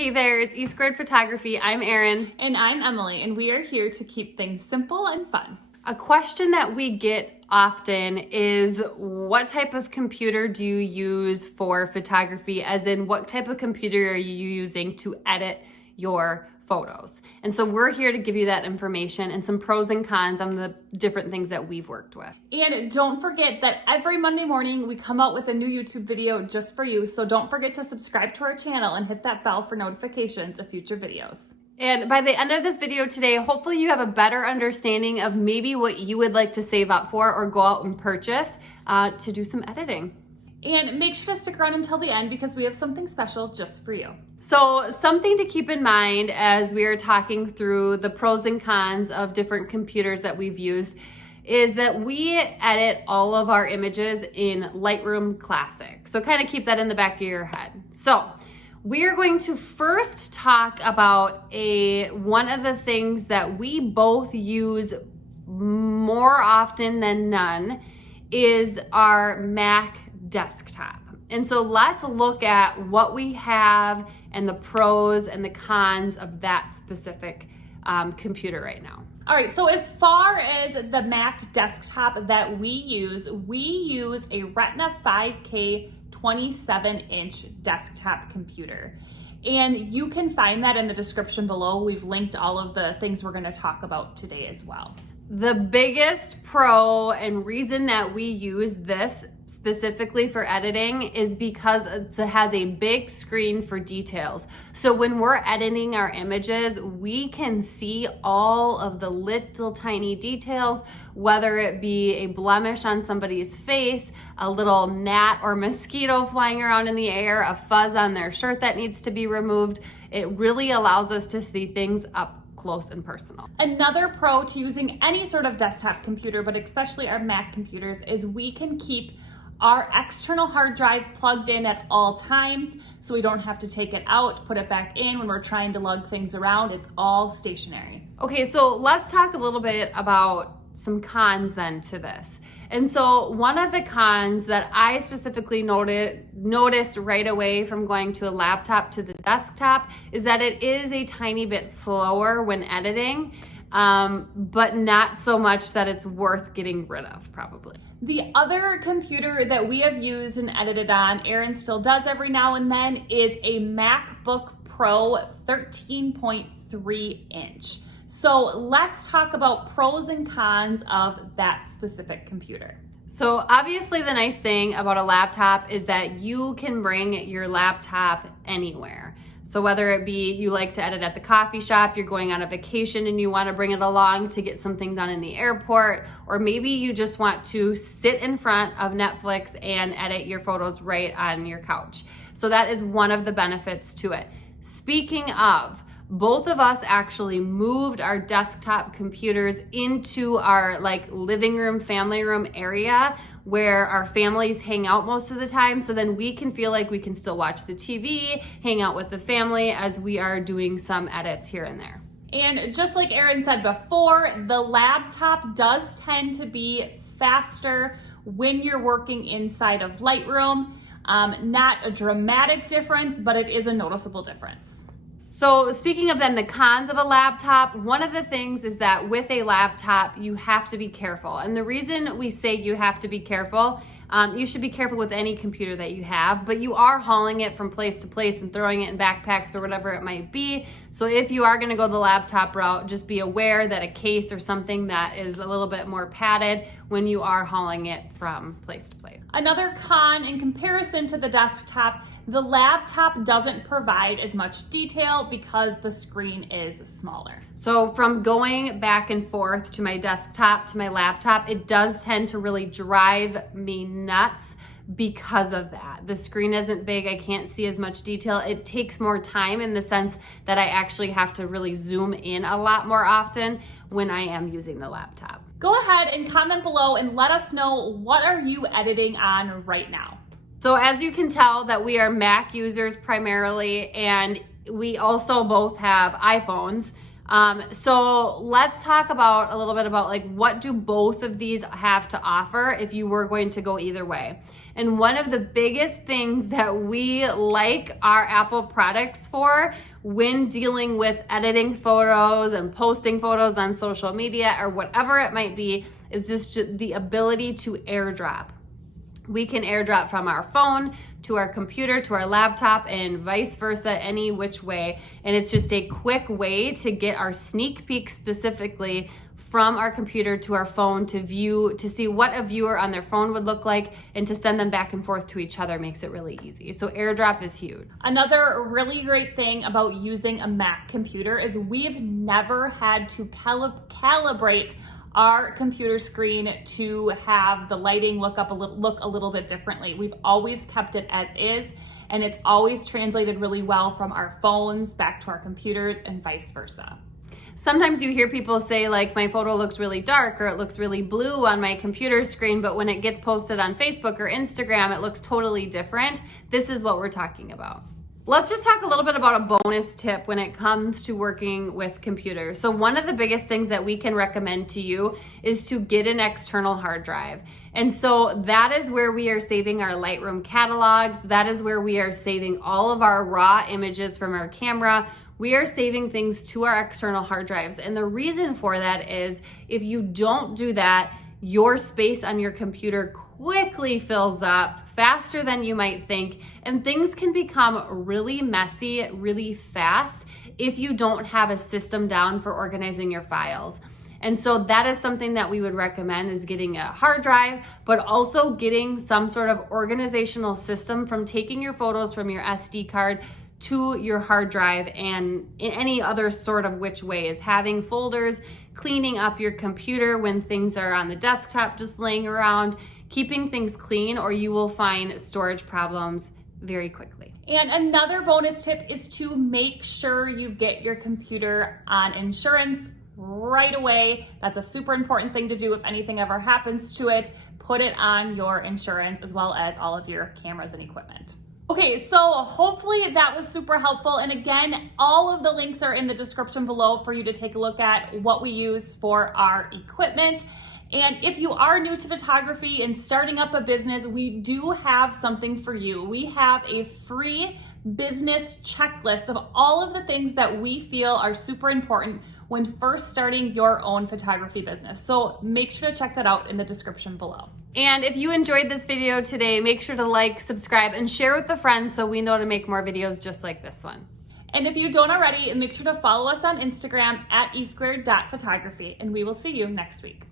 Hey there, it's E Squared Photography. I'm Erin. And I'm Emily, and we are here to keep things simple and fun. A question that we get often is, what type of computer do you use for photography? As in, what type of computer are you using to edit your photos? And so we're here to give you that information and some pros and cons on the different things that we've worked with. And don't forget that every Monday morning we come out with a new YouTube video just for you. So don't forget to subscribe to our channel and hit that bell for notifications of future videos. And by the end of this video today, hopefully you have a better understanding of maybe what you would like to save up for or go out and purchase to do some editing. And make sure to stick around until the end because we have something special just for you. So something to keep in mind as we are talking through the pros and cons of different computers that we've used is that we edit all of our images in Lightroom Classic. So kind of keep that in the back of your head. So we are going to first talk about one of the things that we both use more often than none is our Mac desktop. And so let's look at what we have and the pros and the cons of that specific computer right now. All right, so as far as the Mac desktop that we use a Retina 5K 27-inch desktop computer. And you can find that in the description below. We've linked all of the things we're gonna talk about today as well. The biggest pro and reason that we use this specifically for editing is because it has a big screen for details. So when we're editing our images, we can see all of the little tiny details, whether it be a blemish on somebody's face, a little gnat or mosquito flying around in the air, a fuzz on their shirt that needs to be removed. It really allows us to see things up close and personal. Another pro to using any sort of desktop computer, but especially our Mac computers, is we can keep our external hard drive plugged in at all times, so we don't have to take it out, put it back in when we're trying to lug things around. It's all stationary. Okay, so let's talk a little bit about some cons then to this. And so one of the cons that I specifically noticed right away from going to a laptop to the desktop is that it is a tiny bit slower when editing, but not so much that it's worth getting rid of, probably. The other computer that we have used and edited on, Erin still does every now and then, is a Macbook Pro 13.3 inch. So let's talk about pros and cons of that specific computer. So obviously the nice thing about a laptop is that you can bring your laptop anywhere. So whether it be you like to edit at the coffee shop, you're going on a vacation and you want to bring it along to get something done in the airport, or maybe you just want to sit in front of Netflix and edit your photos right on your couch. So that is one of the benefits to it. Speaking of, both of us actually moved our desktop computers into our living room, family room area where our families hang out most of the time. So then we can feel like we can still watch the TV, hang out with the family as we are doing some edits here and there. And just like Erin said before, the laptop does tend to be faster when you're working inside of Lightroom. Not a dramatic difference, but it is a noticeable difference. So speaking of then the cons of a laptop, one of the things is that with a laptop, you have to be careful. And the reason we say you have to be careful, you should be careful with any computer that you have, but you are hauling it from place to place and throwing it in backpacks or whatever it might be. So if you are gonna go the laptop route, just be aware that a case or something that is a little bit more padded when you are hauling it from place to place. Another con in comparison to the desktop, the laptop doesn't provide as much detail because the screen is smaller. So from going back and forth to my desktop to my laptop, it does tend to really drive me nuts because of that. The screen isn't big, I can't see as much detail. It takes more time in the sense that I actually have to really zoom in a lot more often when I am using the laptop. Go ahead and comment below and let us know, what are you editing on right now? So as you can tell that we are Mac users primarily, and we also both have iPhones. So let's talk about a little bit about what do both of these have to offer if you were going to go either way. And one of the biggest things that we like our Apple products for when dealing with editing photos and posting photos on social media or whatever it might be is just the ability to airdrop. We can airdrop from our phone to our computer to our laptop and vice versa, any which way. And it's just a quick way to get our sneak peek specifically from our computer to our phone to view, to see what a viewer on their phone would look like, and to send them back and forth to each other makes it really easy. So airdrop is huge. Another really great thing about using a Mac computer is we've never had to calibrate our computer screen to have the lighting look a little bit differently. We've always kept it as is, and it's always translated really well from our phones back to our computers and vice versa. Sometimes you hear people say like, my photo looks really dark or it looks really blue on my computer screen, but when it gets posted on Facebook or Instagram, it looks totally different. This is what we're talking about. Let's just talk a little bit about a bonus tip when it comes to working with computers. So one of the biggest things that we can recommend to you is to get an external hard drive. And so that is where we are saving our Lightroom catalogs. That is where we are saving all of our raw images from our camera. We are saving things to our external hard drives. And the reason for that is if you don't do that, your space on your computer quickly fills up faster than you might think, and things can become really messy really fast if you don't have a system down for organizing your files. And so that is something that we would recommend, is getting a hard drive, but also getting some sort of organizational system from taking your photos from your SD card to your hard drive, and in any other sort of which way is having folders, cleaning up your computer when things are on the desktop just laying around, keeping things clean, or you will find storage problems very quickly. And another bonus tip is to make sure you get your computer on insurance right away. That's a super important thing to do. If anything ever happens to it, put it on your insurance as well as all of your cameras and equipment. Okay, so hopefully that was super helpful. And again, all of the links are in the description below for you to take a look at what we use for our equipment. And if you are new to photography and starting up a business, we do have something for you. We have a free business checklist of all of the things that we feel are super important when first starting your own photography business. So make sure to check that out in the description below. And if you enjoyed this video today, make sure to like, subscribe, and share with a friend so we know to make more videos just like this one. And if you don't already, make sure to follow us on Instagram at e2photography, and we will see you next week.